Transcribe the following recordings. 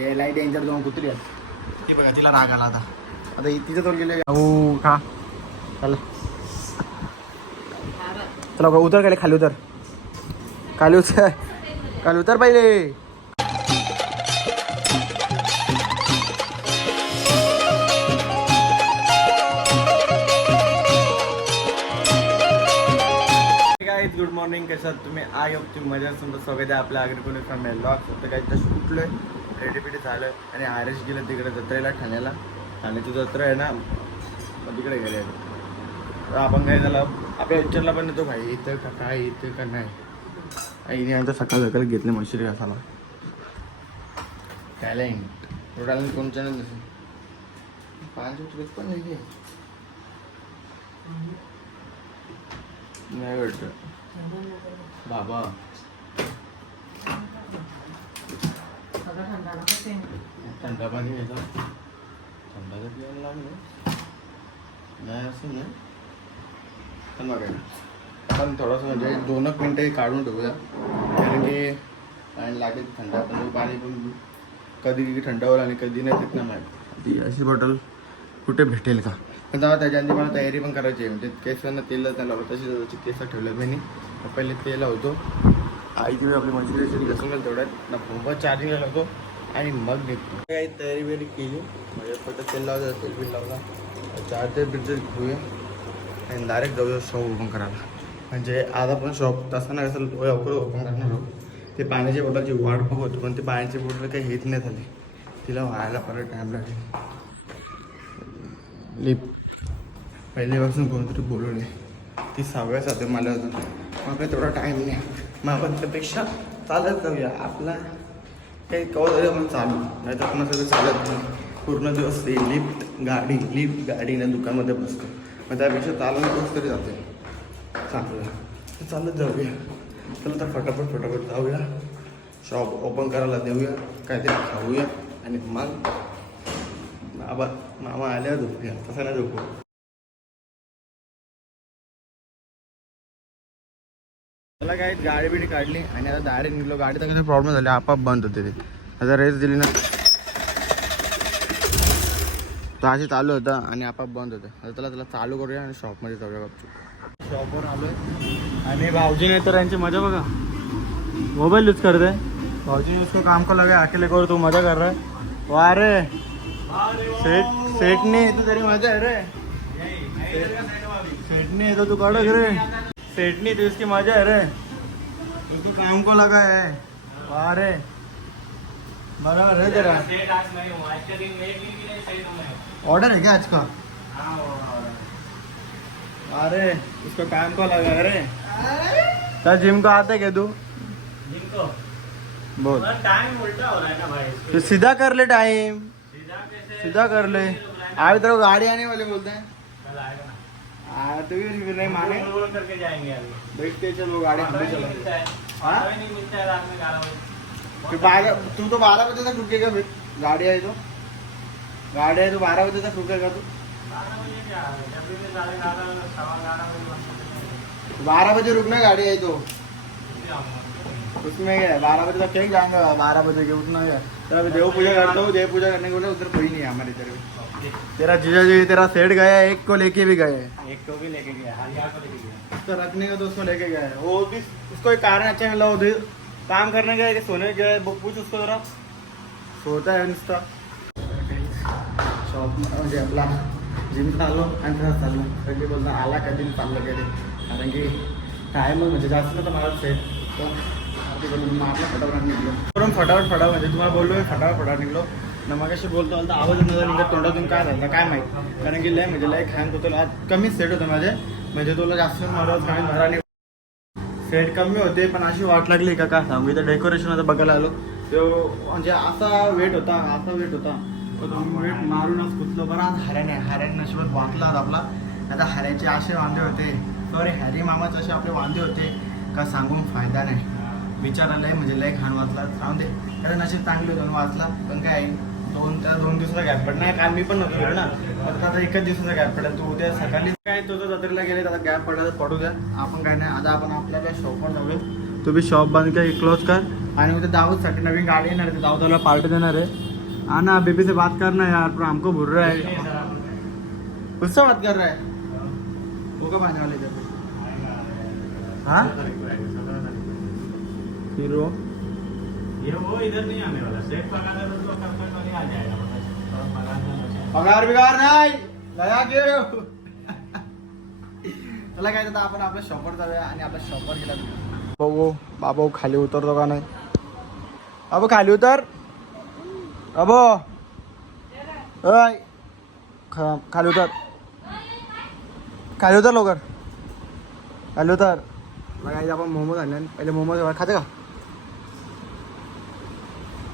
काय लाइट यांच्यावर जाऊन कुत्री आहे ती बघा तिला राग आला आता. आता तिच्या जवळ गेले हो का? चला. चला बघा उतर खाली खाली उतर. खाली उतर. खाली उतर पहिले. काय गुड मॉर्निंग कशा आहात तुम्ही? आय होप तुम्ही मजा समजा स्वागत आहे आपल्या आग्री फॅमिली लॉक तर काही जस्ट उठलोय. रेडीपिटी झालं आणि आर एस गेलं तिकडे जत्रेला ठाण्याला. ठाण्याची जत्रा आहे ना मग तिकडे गेले. तर आपण काय झालं आपल्या विचारला पण येतो भाई. इथं का काय इथं का नाही. आईने आमच्या सकाळ सकाळी घेतले मशिरी असाला टॅलेंट रोडाला कोणच्या नाही नसेल पाच रुपये पण नाही. नाही वाटत. बाबा. थंडा पाणी घ्यायचा थंडा तर लागलो. नाही असं नाही. पण बघा आपण थोडंसं म्हणजे दोन एक मिनटं काढून ठेवूया. कारण की पाणी लागेल थंड पण पाणी पण कधी थंड होईल आणि कधी नाही तिथं माहिती. ती अशी बॉटल कुठे भेटेल का? पण तेव्हा त्याच्याआधी मला तयारी पण करायची आहे. म्हणजे केसांना तेल त्याला तशी त्याची केस ठेवल्या मी पहिले तेल लावतो. आई तुम्ही आपली वगैरे घसून गेलं तेवढ्यात? ना चार्जिंगला लावतो आणि मग निघतो. काही तयारी बियारी केली. म्हणजे फक्त तेल लावलं तेल बिल लावला. चार्जर बिर्जर घेऊया आणि डायरेक्ट जाऊया शॉप ओपन करायला. म्हणजे आज आपण शॉप तसं नाही कसं लवकर ओपन करणार आहोत. ते पाण्याच्या बॉटलची वाट बघतो पण ते पाण्याची बॉटल काही हेच नाही झाली तिला व्हायला परत टाईम लागेल. लिप. पहिल्यापासून कोणतरी बोलवले ती सहाव्या सातव्या मला अजून मग तेवढा टाईम नाही. मग चालत जाऊया. आपला काही कवा पण आपण चालू. नाही तर आपण सगळं चालत नाही पूर्ण दिवस ते लिफ्ट गाडी लिफ्ट गाडीनं दुकानमध्ये बसतो. मग त्यापेक्षा चालून तोच तरी जाते. चांगलं. तर चालत जाऊया. चला तर फटाफट फटाफट जाऊया. शॉप ओपन करायला देऊया. काहीतरी खाऊया. आणि मग बाबा मामा आल्यावर झोपूया. तसं नाही झोपू. मला काय गाडी बिडी काढली आणि आता डायरेक्ट निघलो. गाडीचा काही प्रॉब्लेम झाले. आपाप बंद होते ते. आता रेस दिली ना. तर अशी चालू होता आणि आपाप बंद होतं. आता त्याला त्याला चालू करूया आणि शॉपमध्ये जाऊया गपचूप. शॉपवर आलोय. आणि भाऊजीने तर यांची मजा बघा. मोबाईल यूज करते भाऊजी उसको काम को लगा. अकेले करो तू मजा कर रहा है. वाह रे. सेट सेट नहीं तो तेरी मजा है रे. सेट नहीं तो तू कड़क रे. सेट नहीं तो इसकी मज़ा है। रे उसको काम को लगा है। वाह रे बराबर है। तेरा ऑर्डर है क्या आज का? अरे उसको काम को लगा है रे। क्या जिम को आता है क्या तू? बोल। टाइम उल्टा हो रहा है ना भाई। तो सीधा कर ले टाइम सीधा कैसे? सीधा कर ले। आज तेरे को गाड़ी आने वाले बोलते हैं। माने? करके जाएंगे देखते चलो. गाड़ी हम फिर बारह तू तो बारह बजे तक रुकेगा फिर? गाड़ी आई तो. गाड़ी आई तो बारह बजे तक रुकेगा तू? बारह बजे रुकना गाड़ी आई तो। उसमें क्या है बारह बजे तक क्या जाएँगे बारह बजे के उठना है तो अभी देव पूजा करता हूँ देव पूजा करने के बोले उधर कोई नहीं है हमारे इधर तेरा जीजा जी तेरा सेठ गया एक को लेके भी गए। एक को भी लेके गया हरियाणा को लेके गया। उसको रखने का तो उसको लेके गया वो भी उसको एक कारण अच्छा मिला भी काम करने गया सोने गया वो पूछ उसको जरा। सोता है नुसता शॉप म्हणजे आपला जिम चाललो आणि तसं चाललो कारण की बोलतो आला का जिम चाललं गेले कारण की टाईम म्हणजे जास्त नव्हतं मला सेट मग आपला फटाफट निघलो. करून फटाफट फटाफट म्हणजे तुम्हाला बोललो फटाफट फटाफट निघलो. ना मग अशी बोलतो आता तर आवाज नजर निघत तोंडातून काय झालं काय माहीत. कारण की लय म्हणजे लय खायन होतो आज कमीच सेट होतं माझे. म्हणजे तुला जास्त महाराज काही घराने सेट कमी होते पण अशी वाट लागली का काय सांगू? इथं डेकोरेशन आता बघायला आलो. तो म्हणजे असा वेट होता असा वेट होता. तो वेट मारूनच कुठलं बरं आज हऱ्याने हऱ्याने नशिबात वाचला आपला. आता हऱ्याचे असे वांदे होते. सॉरी हॅरी मामाचे असे आपले वांदे होते. का सांगून फायदा नाही. बिचारा लय म्हणजे लय घाण वाचला राहून दे. त्याचं असे चांगले दोन वाचला. पण काय दोन त्या दोन दिवसाचा गॅप पडणार कारण मी पण नव्हतो ना. आता आता एकच दिवसाचा गॅप पडेल. तू उद्या सकाळी काय तो तो जत्रेला गेले आता गॅप पडला तर पडू द्या. आपण काय नाही. आता आपण आपल्याला शॉपवर जाऊया. तू बी शॉप बांध कर क्लोज कर. आणि उद्या दाऊदसाठी नवीन गाडी येणार आहे. दाऊदाला पार्टी देणार आहे. हा ना बेबी से बात करना यार. पर हमको भूल रहा है. उससे बात कर रहा है. वो कब आने वाले जब हाँ? हीरो ये वो इधर नहीं आने वाला। सेट पका दे तो कंपनी वाले आ जाएगा। पगार बिगार नाही। दया घेऊ तुला काय तर आपण आपल्या शॉपवर जाऊया आणि आपल्या शॉपवर गेला बघू बाबू खाली उतरतो का नाही? अबो खाली उतर. अबो अय खाली उतर. खाली उतर लवकर. खाली उतर. बघा आपण मोमोज आणले पहिले मोमोज खाते का?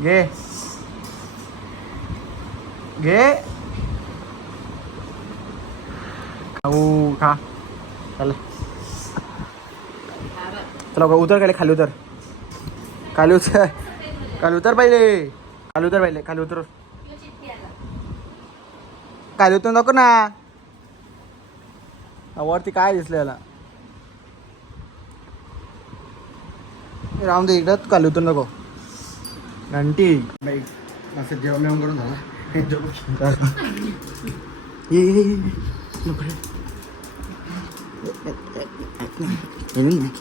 घे. घे. खाऊ खा. चला. चला बघा, उतर खाली खाली उतर. खाली उतर. खाली उतर पहिले. खाली उतर पहिले खाली उतर. खाली उतर नको ना. वरती काय दिसलं याला? दे इकडं खाली उतर नको. nanti baik masa jauh memang kurang lah ye ye ye lo keren ini nih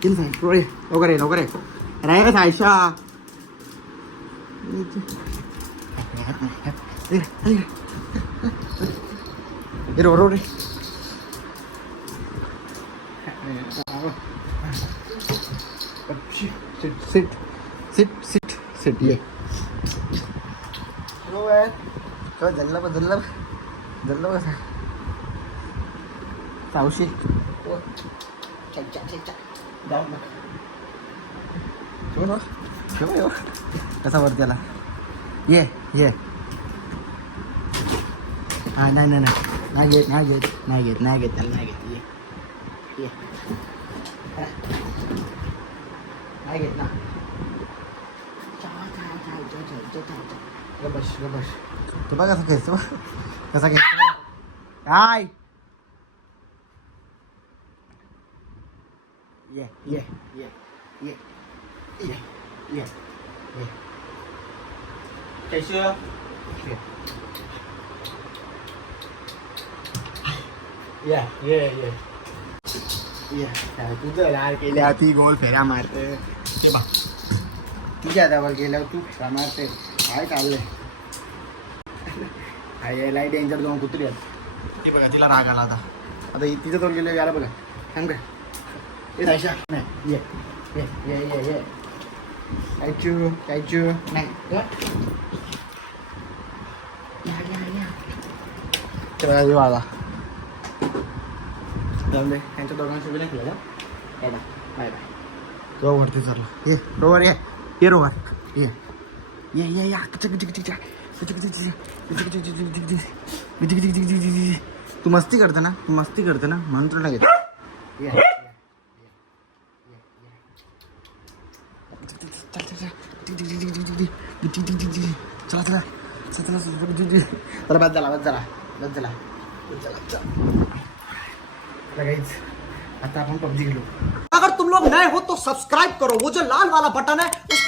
ini saya kore lo kore lo kore raya ke saya sya ini ini ini orang ini Sit, sit. Sit ये रो आहे. काय जल्ला बा जल्ला बा जल्ला बा सावशी. हो. जाऊ ना. ठेव ना. ठेव ठेव कसा वरती त्याला? ये ये. हा नाही नाही नाही. नाही घेत नाही घेत नाही घेत नाही घेत त्याला नाही घेत. ये. ये. हा. नाही घेत ना. गबश गबश तो बघ कसा खेळतो कसा खेळतो काय ये ये ये ये ये ये ये कैसे हो ये ये ये ये तुझं यार केल्या ती गोल फेऱ्या मारते ते बघ तुझ्या हातावर गेल्यावर तू फेऱ्या मारते काय चाललंय? हाय लाइट डेंजर दोन कुत्री आहेत. ती बघा तिला राग आला आता. आता तिच्या जवळ गेले याला बघा. सांग नाही ये ये ये ये ये. कायचू कायचू नाही आला जाऊन दे त्यांच्या दोघांशी नाही खेळला बाय बाय. वरती चालला ये रोवर ये. तू मस्ती करते ना तू मस्ती करते ना म्हणून तुला आता अपन पबजी खेलो अगर तुम लोग नए हो तो सब्सक्राइब करो वो जो लाल वाला बटन है